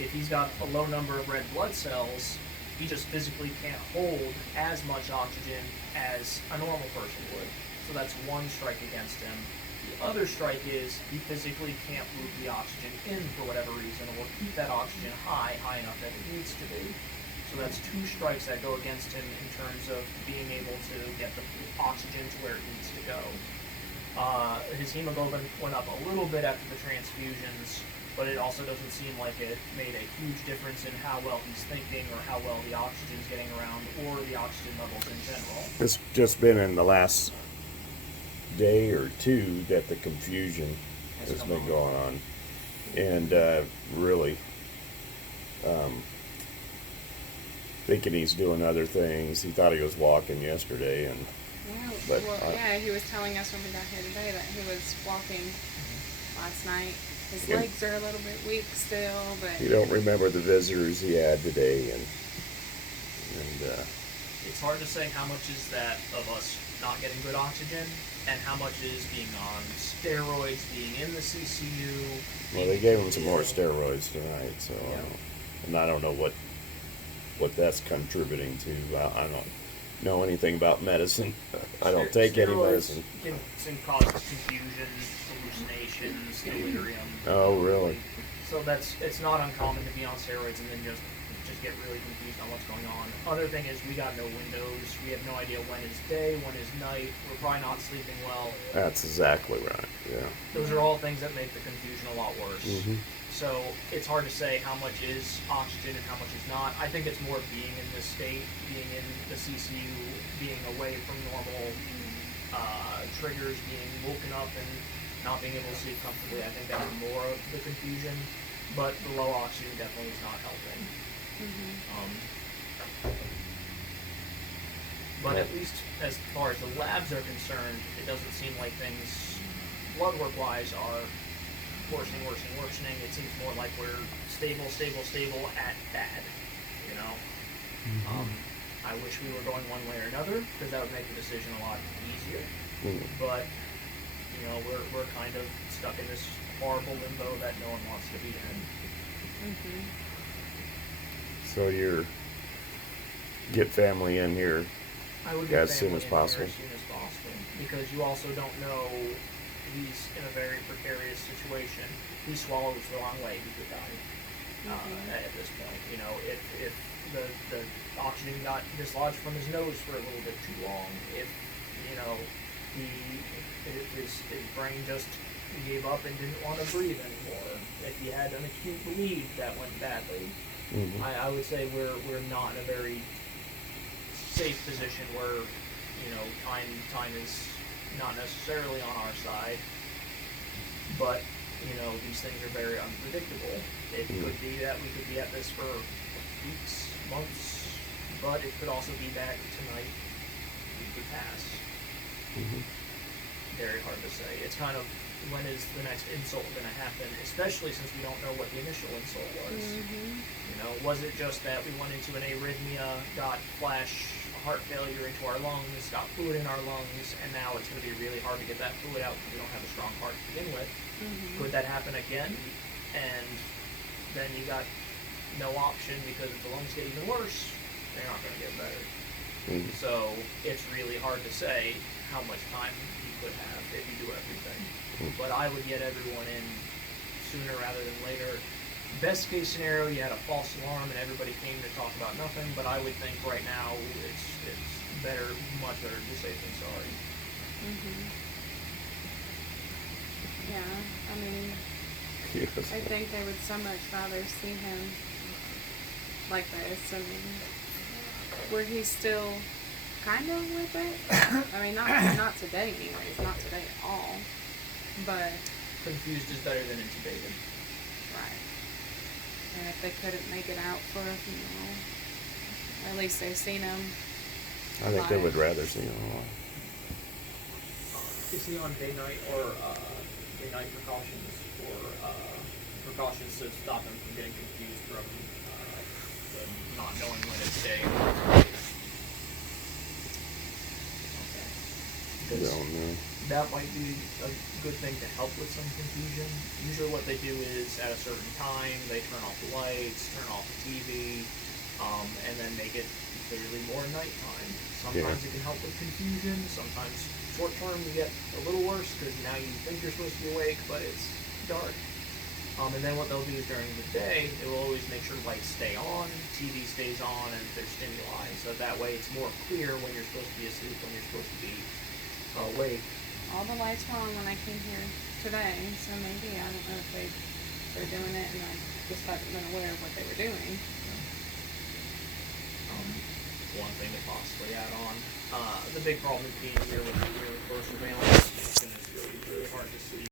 if he's got a low number of red blood cells, he just physically can't hold as much oxygen as a normal person would. So that's one strike against him. The other strike is he physically can't move the oxygen in for whatever reason, or keep that oxygen high enough that it needs to be. So that's two strikes that go against him in terms of being able to get the oxygen to where it needs to go. His hemoglobin went up a little bit after the transfusions, but it also doesn't seem like it made a huge difference in how well he's thinking or how well the oxygen's getting around or the oxygen levels in general. It's just been in the last day or two that the confusion has been going on. And really thinking he's doing other things. He thought he was walking yesterday, and yeah, he was telling us when we got here today that he was walking last night. His legs are a little bit weak still, but you don't remember the visitors he had today, and it's hard to say how much is that of us not getting good oxygen and how much is being on steroids, being in the CCU. Well, they gave him some more steroids tonight, so and I don't know what that's contributing to. I don't know anything about medicine. I don't take any medicine. Can cause confusion, hallucinations, delirium. Oh, really? So it's not uncommon to be on steroids and then just get really confused on what's going on. Other thing is we got no windows. We have no idea when is day, when is night. We're probably not sleeping well. That's exactly right. Yeah. Those are all things that make the confusion a lot worse. Mm-hmm. So it's hard to say how much is oxygen and how much is not. I think it's more being in this state, being in the CCU, being away from normal triggers, being woken up and not being able to sleep comfortably. I think that's more of the confusion. But the low oxygen definitely is not helping. But at least as far as the labs are concerned, it doesn't seem like things, blood work wise, are worsening. It seems more like we're stable at bad, you know? I wish we were going one way or another, because that would make the decision a lot easier. But, you know, we're kind of stuck in this horrible limbo that no one wants to be in. So you're get family in here I would get as soon as possible. as soon as possible, because you also don't know. He's in a very precarious situation. He swallows the wrong way, he could die at this point. You know, if the oxygen got dislodged from his nose for a little bit too long, if you know his brain just gave up and didn't want to breathe anymore, if he had an acute bleed that went badly. I would say we're not in a very safe position where, you know, time is not necessarily on our side, but, you know, these things are very unpredictable. It could be that we could be at this for weeks, months, but it could also be that tonight we could pass. Very hard to say. It's kind of, when is the next insult going to happen, especially since we don't know what the initial insult was. You know, was it just that we went into an arrhythmia, got flash heart failure into our lungs, got fluid in our lungs, and now it's going to be really hard to get that fluid out because we don't have a strong heart to begin with? Could that happen again? And then you got no option because if the lungs get even worse, they're not going to get better. So it's really hard to say how much time you could have if you do everything. But I would get everyone in sooner rather than later. Best case scenario, you had a false alarm and everybody came to talk about nothing, but I would think right now it's better, much better to be safe than sorry. Yeah, I mean, I think they would so much rather see him like this, and where he's still kind of with it. I mean, not today anyways, not today at all, but Confused is better than intubated. right. And if they couldn't make it out for a funeral, at least they've seen him. I think they would rather see him alive. Is he on day night or day night precautions, or precautions to stop him from getting confused from not knowing when it's day or when it's night? Okay. because Don't know. that might be a good thing to help with some confusion. Usually what they do is at a certain time, they turn off the lights, turn off the TV, and then make it clearly more nighttime. Sometimes it can help with confusion. Sometimes short term you get a little worse because now you think you're supposed to be awake, but it's dark. And then what they'll do is during the day, they will always make sure lights stay on, TV stays on, and there's stimuli. So that way it's more clear when you're supposed to be asleep, when you're supposed to be awake. All the lights were on when I came here today, so maybe, I don't know if they're doing it and I just haven't been aware of what they were doing. One thing to possibly add on. The big problem with being here with really close surveillance is it's really, really hard to see